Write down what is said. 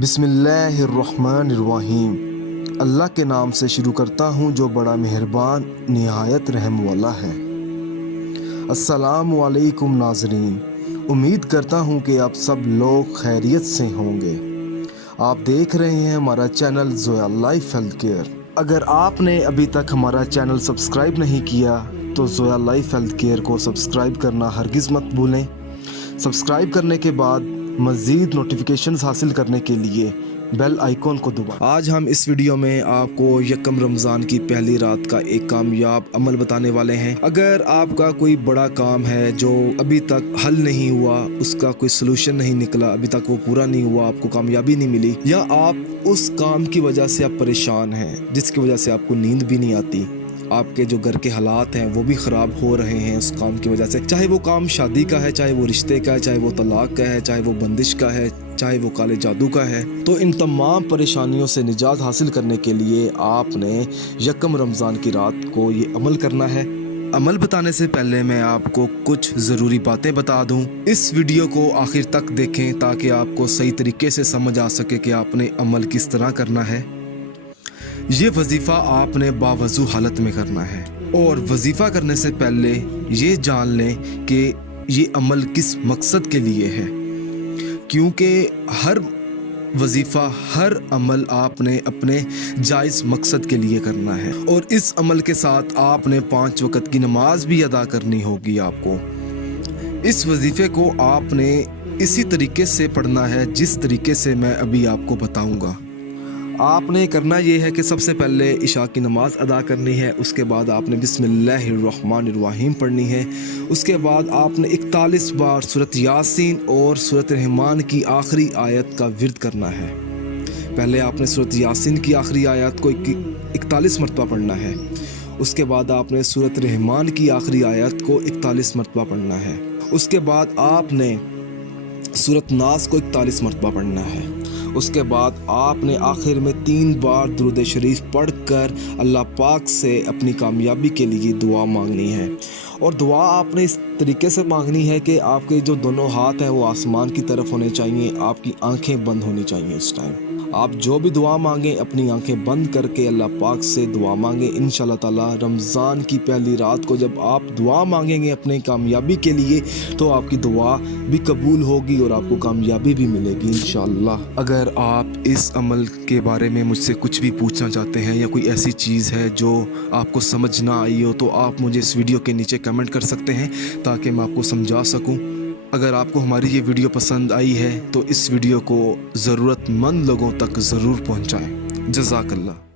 بسم اللہ الرحمن الرحیم۔ اللہ کے نام سے شروع کرتا ہوں جو بڑا مہربان نہایت رحم والا ہے۔ السلام علیکم ناظرین، امید کرتا ہوں کہ آپ سب لوگ خیریت سے ہوں گے۔ آپ دیکھ رہے ہیں ہمارا channel Zoya life health care. اگر آپ نے ابھی تک ہمارا چینل سبسکرائب نہیں کیا تو زویا لائف ہیلتھ کیئر کو سبسکرائب کرنا ہرگز مت بھولیں۔ سبسکرائب کرنے کے بعد مزید نوٹیفیکیشنز حاصل کرنے کے لیے بیل آئیکن کو دبائیں۔ آج ہم اس ویڈیو میں آپ کو یکم رمضان کی پہلی رات کا ایک کامیاب عمل بتانے والے ہیں۔ اگر آپ کا کوئی بڑا کام ہے جو ابھی تک حل نہیں ہوا، اس کا کوئی سلوشن نہیں نکلا، ابھی تک وہ پورا نہیں ہوا، آپ کو کامیابی نہیں ملی، یا آپ اس کام کی وجہ سے آپ پریشان ہیں جس کی وجہ سے آپ کو نیند بھی نہیں آتی، آپ کے جو گھر کے حالات ہیں وہ بھی خراب ہو رہے ہیں اس کام کی وجہ سے، چاہے وہ کام شادی کا ہے، چاہے وہ رشتے کا ہے، چاہے وہ طلاق کا ہے، چاہے وہ بندش کا ہے، چاہے وہ کالے جادو کا ہے، تو ان تمام پریشانیوں سے نجات حاصل کرنے کے لیے آپ نے یکم رمضان کی رات کو یہ عمل کرنا ہے۔ عمل بتانے سے پہلے میں آپ کو کچھ ضروری باتیں بتا دوں۔ اس ویڈیو کو آخر تک دیکھیں تاکہ آپ کو صحیح طریقے سے سمجھ آ سکے کہ آپ نے عمل کس طرح کرنا ہے۔ یہ وظیفہ آپ نے باوضو حالت میں کرنا ہے، اور وظیفہ کرنے سے پہلے یہ جان لیں کہ یہ عمل کس مقصد کے لیے ہے، کیونکہ ہر وظیفہ، ہر عمل آپ نے اپنے جائز مقصد کے لیے کرنا ہے، اور اس عمل کے ساتھ آپ نے 5 وقت کی نماز بھی ادا کرنی ہوگی۔ آپ کو اس وظیفے کو آپ نے اسی طریقے سے پڑھنا ہے جس طریقے سے میں ابھی آپ کو بتاؤں گا۔ آپ نے کرنا یہ ہے کہ سب سے پہلے عشاء کی نماز ادا کرنی ہے، اس کے بعد آپ نے بسم اللہ الرحمن الرحیم پڑھنی ہے، اس کے بعد آپ نے 41 بار سورۃ یاسین اور سورۃ رحمان کی آخری آیت کا ورد کرنا ہے۔ پہلے آپ نے سورۃ یاسین کی آخری آیت کو 41 مرتبہ پڑھنا ہے، اس کے بعد آپ نے سورۃ رحمان کی آخری آیت کو 41 مرتبہ پڑھنا ہے، اس کے بعد آپ نے سورۃ ناس کو 41 مرتبہ پڑھنا ہے، اس کے بعد آپ نے آخر میں 3 بار درود شریف پڑھ کر اللہ پاک سے اپنی کامیابی کے لیے دعا مانگنی ہے، اور دعا آپ نے اس طریقے سے مانگنی ہے کہ آپ کے جو دونوں ہاتھ ہیں وہ آسمان کی طرف ہونے چاہیے، آپ کی آنکھیں بند ہونی چاہیے۔ اس ٹائم آپ جو بھی دعا مانگیں اپنی آنکھیں بند کر کے اللہ پاک سے دعا مانگیں۔ انشاءاللہ تعالی رمضان کی پہلی رات کو جب آپ دعا مانگیں گے اپنی کامیابی کے لیے تو آپ کی دعا بھی قبول ہوگی اور آپ کو کامیابی بھی ملے گی انشاءاللہ۔ اگر آپ اس عمل کے بارے میں مجھ سے کچھ بھی پوچھنا چاہتے ہیں یا کوئی ایسی چیز ہے جو آپ کو سمجھ نہ آئی ہو تو آپ مجھے اس ویڈیو کے نیچے کمنٹ کر سکتے ہیں تاکہ میں آپ کو سمجھا سکوں۔ اگر آپ کو ہماری یہ ویڈیو پسند آئی ہے تو اس ویڈیو کو ضرورت مند لوگوں تک ضرور پہنچائیں۔ جزاک اللہ۔